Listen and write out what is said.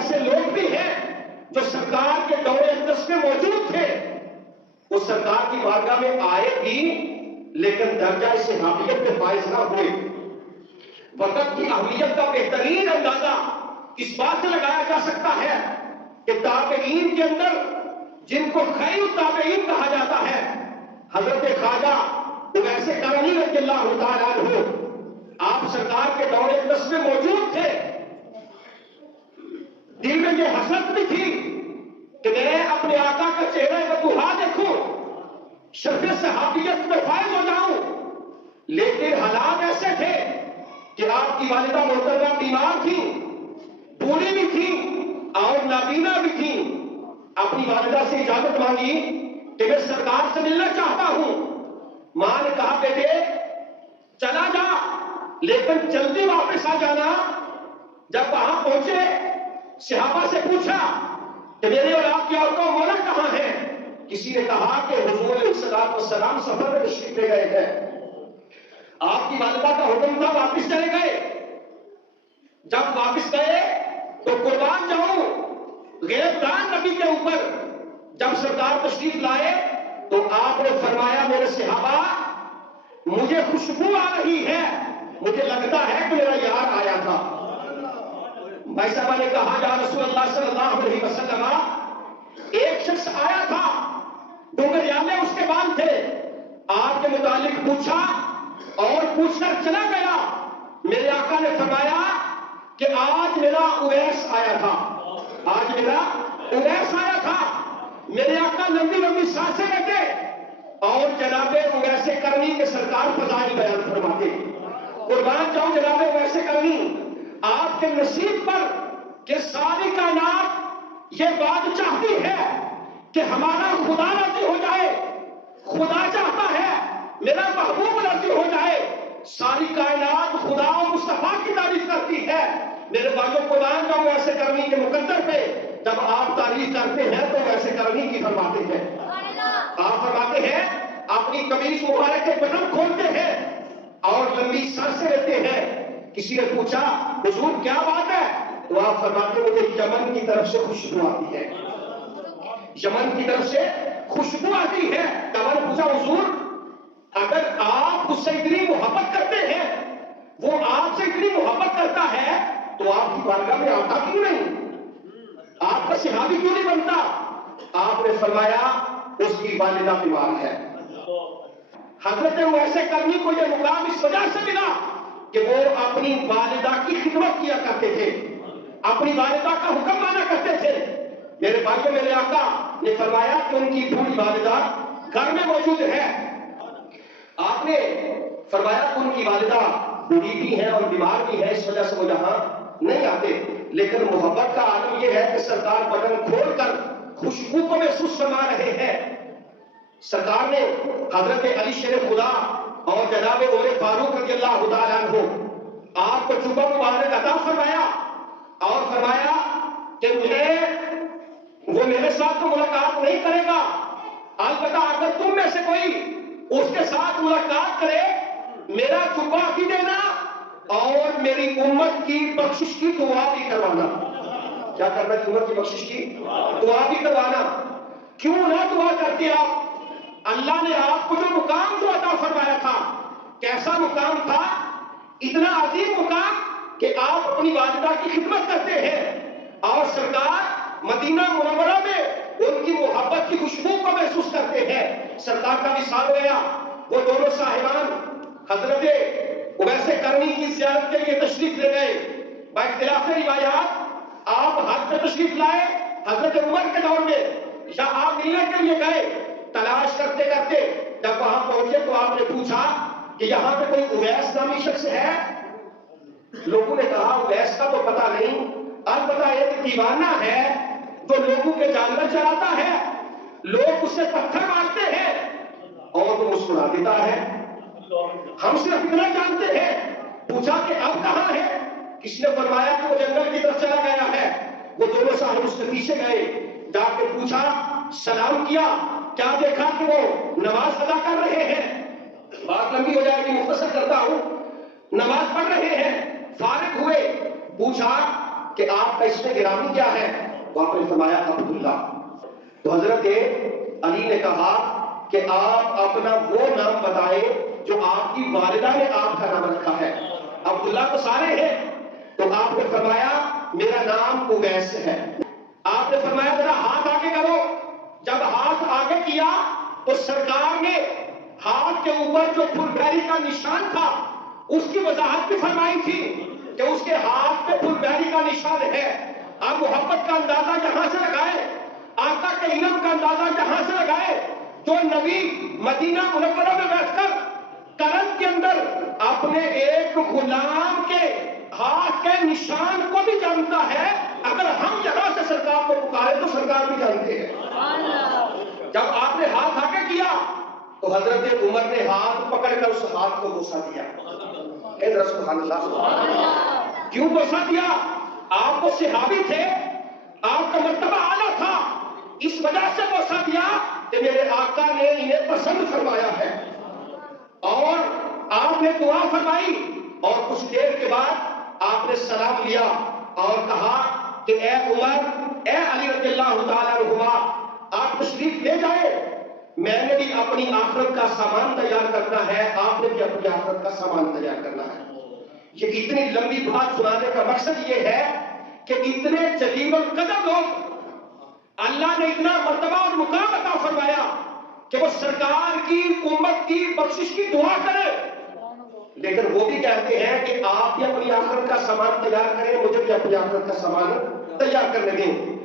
ایسے لوگ بھی ہیں جو سرکار کے دور اقدس میں موجود تھے، وہ سرکار کی بارگاہ میں آئے بھی لیکن درجہ صحابیت میں فائز نہ ہوئے۔ وقت کی اہمیت کا بہترین اندازہ اس بات سے لگایا جا سکتا ہے کہ تابعین کے اندر جن کو خیر التابعین کہا جاتا ہے، حضرت خواجہ اویس قرنی رضی اللہ تعالیٰ عنہ، آپ سرکار کے دور اقدس میں موجود تھے۔ دل میں یہ حسرت بھی تھی کہ میں اپنے آقا کا چہرہ بطوحا دیکھوں، شرف صحابیت میں فائز ہو جاؤں، لیکن حالات ایسے تھے کہ آپ کی والدہ محترمہ بیمار تھی، بوڑھی بھی تھی اور نابینا بھی تھی۔ اپنی والدہ سے اجازت مانگی کہ میں سرکار سے ملنا چاہتا ہوں۔ ماں نے کہا بیٹے چلا جا لیکن جلدی واپس آ جانا۔ جب وہاں پہنچے صحابہ سے پوچھا کہ میرے اور آپ کی عورتوں مولا کہاں ہیں؟ کسی نے کہا کہ حضور علیہ السلام سفر میں تشریف لے گئے ہیں، آپ کی والدہ کا حکم تھا واپس چلے گئے۔ جب واپس گئے تو قربان جاؤں غیب دان نبی کے اوپر جب سرکار تشریف لائے تو آپ نے فرمایا میرے صحابہ مجھے خوشبو آ رہی ہے، مجھے لگتا ہے کہ میرا یار آیا تھا۔ بھائی صاحبہ نے کہا یا رسول اللہ صلی اللہ علیہ وسلم ایک شخص آیا تھا، ڈونگریالے اس کے بال تھے، آپ کے متعلق پوچھا اور پوچھ کر چلا گیا۔ میرے آقا نے فرمایا کہ آج میرا اویس آیا تھا، آج میرا اویس آیا تھا۔ میرے آقا لمبی لمبی سانسیں لیتے اور جناب اویس قرنی کے سرکار فضائل بیان فرماتے۔ قربان جاؤں جناب اویس قرنی، آپ کے نصیب پر کہ ساری کائنات یہ بات چاہتی ہے کہ ہمارا خدا راضی ہو جائے، خدا چاہتا ہے میرا محبوب راضی ہو جائے۔ ساری کائنات خدا و مصطفیٰ کی تعریف کرتی ہے۔ میرے بھائیوں قربان جاؤں ایسے کرنی کے مقدر پہ جب آپ تعریف کرتے ہیں تو ایسے کرنی کی فرماتے ہیں۔ آپ فرماتے ہیں اپنی قمیص مبارک کے بٹن کھولتے ہیں اور لمبی سانسیں لیتے ہیں۔ کسی نے پوچھا حضور کیا بات ہے؟ تو آپ فرماتے مجھے یمن کی طرف سے خوشبو آتی ہے، یمن کی طرف سے خوشبو آتی ہے۔ یمن پوچھا حضور اگر آپ اس سے اتنی محبت کرتے ہیں، وہ آپ سے اتنی محبت کرتا ہے تو آپ کی بارگاہ میں آتا کیوں نہیں؟ آپ کا صحابی کیوں نہیں بنتا؟ آپ نے فرمایا اس کی والدہ بیمار ہے۔ حضرت اویس قرنی کو یہ مقام اس وجہ سے ملا کہ وہ اپنی والدہ کی خدمت کیا کرتے تھے، اپنی والدہ کا حکم مانا کرتے تھے۔ میرے بھائیوں میرے آقا نے فرمایا کہ ان کی بوڑھی والدہ گھر میں موجود ہے۔ آپ نے فرمایا کہ ان کی والدہ بوڑھی بھی ہے اور بیمار بھی ہے، اس وجہ سے وہ یہاں نہیں آتے، لیکن محبت کا عالم یہ ہے کہ سرکار بٹن کھول کر خوشبو کو محسوس فرما رہے ہیں۔ سرکار نے حضرت علی شیر خدا اور جناب عمر فاروق رضی اللہ تعالیٰ عنہ آپ کو جبہ مبارک عطا فرمایا اور فرمایا کہ وہ میرے ساتھ تو ملاقات نہیں کرے گا، البتہ اگر تم میں سے کوئی اس کے ساتھ ملاقات کرے میرا جبہ بھی دینا اور میری امت کی بخشش کی دعا بھی کروانا۔ کیا کرنا؟ امت کی بخشش کی دعا بھی کروانا۔ کیوں نہ دعا کرتے آپ؟ اللہ نے آپ کو جو مقام جو عطا فرمایا تھا، کیسا مقام تھا؟ اتنا عظیم مقام کہ آپ اپنی والدہ کی خدمت کرتے ہیں اور سرکار مدینہ منورہ میں ان کی محبت کی خوشبو کو محسوس کرتے ہیں۔ سرکار کا وصال ہو گیا، وہ دونوں صاحبان حضرت اویس قرنی کی زیارت کے لیے تشریف لے گئے۔ با اختلاف روایات آپ حج پہ تشریف لائے حضرت عمر کے دور میں، یا آپ ملنے کے لیے گئے؟ تلاش کرتے کرتے جب وہاں پہنچے تو آپ نے پوچھا کہ یہاں پہ کوئی اویس نامی شخص ہے؟ لوگوں نے کہا اویس کا تو پتہ نہیں، البتہ ایک دیوانہ ہے جو لوگوں کے جانور چراتا ہے، لوگ اس سے پتھر مارتے ہیں اور وہ مسکرا دیتا ہے، ہم صرف اتنا جانتے ہیں۔ پوچھا کہ اب کہاں ہے؟ کسی نے فرمایا کہ وہ جنگل کی طرف چلا گیا ہے۔ وہ دونوں صاحب اس کے پیچھے گئے، جا کے پوچھا، سلام کیا، کیا دیکھا کہ وہ نماز ادا کر رہے ہیں؟ بات لمبی ہو جائے گی، مختصر کرتا ہوں۔ نماز پڑھ رہے ہیں، فارغ ہوئے، پوچھا کہ آپ کا اسم گرامی کیا ہے؟ تو آپ نے فرمایا عبداللہ۔ تو حضرت علی نے کہا کہ آپ اپنا وہ نام بتائیں جو آپ کی والدہ نے آپ کا نام رکھا ہے۔ عبداللہ تو سارے ہیں، تو آپ نے فرمایا میرا نام اویس ہے۔ آپ نے فرمایا ذرا ہاتھ آگے کرو۔ جب ہاتھ آگے کیا تو سرکار نے ہاتھ کے اوپر جو پھل بیری کا نشان تھا اس کی وضاحت بھی فرمائی تھی کہ اس کے ہاتھ پہ پھل بیری کا نشان ہے۔ آپ محبت کا اندازہ یہاں سے لگائے، آقا کے علم کا اندازہ یہاں سے لگائے، جو نبی مدینہ منورہ میں بیٹھ کر کرم کے اندر اپنے ایک غلام کے ہاتھ کے نشان کو بھی جانتا ہے، اگر ہم یہاں سے سرکار کو پکارے تو سرکار بھی جانتے ہیں۔ جب آپ نے ہاتھ آگے کیا تو حضرت عمر نے ہاتھ پکڑ کر اس ہاتھ کو بوسہ دیا۔ اے ذرا سبحان اللہ! کیوں بوسہ دیا؟ آپ تو صحابی تھے، آپ کا مرتبہ اعلیٰ تھا، اس وجہ سے بوسہ دیا کہ میرے آقا نے انہیں پسند فرمایا ہے۔ اور آپ نے دعا فرمائی اور کچھ دیر کے بعد آپ نے سلام لیا اور کہا کہ اے عمر، اے علی رضی اللہ تعالیٰ عنہما، آپ تشریف لے جائیں، میں نے بھی اپنی آخرت کا سامان تیار کرنا ہے، آپ نے بھی اپنی آخرت کا سامان تیار کرنا ہے۔ یہ اتنی لمبی بات سنانے کا مقصد یہ ہے کہ اتنے جلیل القدر لوگ اللہ نے اتنا مرتبہ اور مقام عطا فرمایا کہ وہ سرکار کی امت کی بخشش کی دعا کرے، لیکن وہ بھی کہتے ہیں کہ آپ بھی اپنی آخرت کا سامان تیار کریں، مجھے بھی اپنی آخرت کا سامان تیار کرنے دیں۔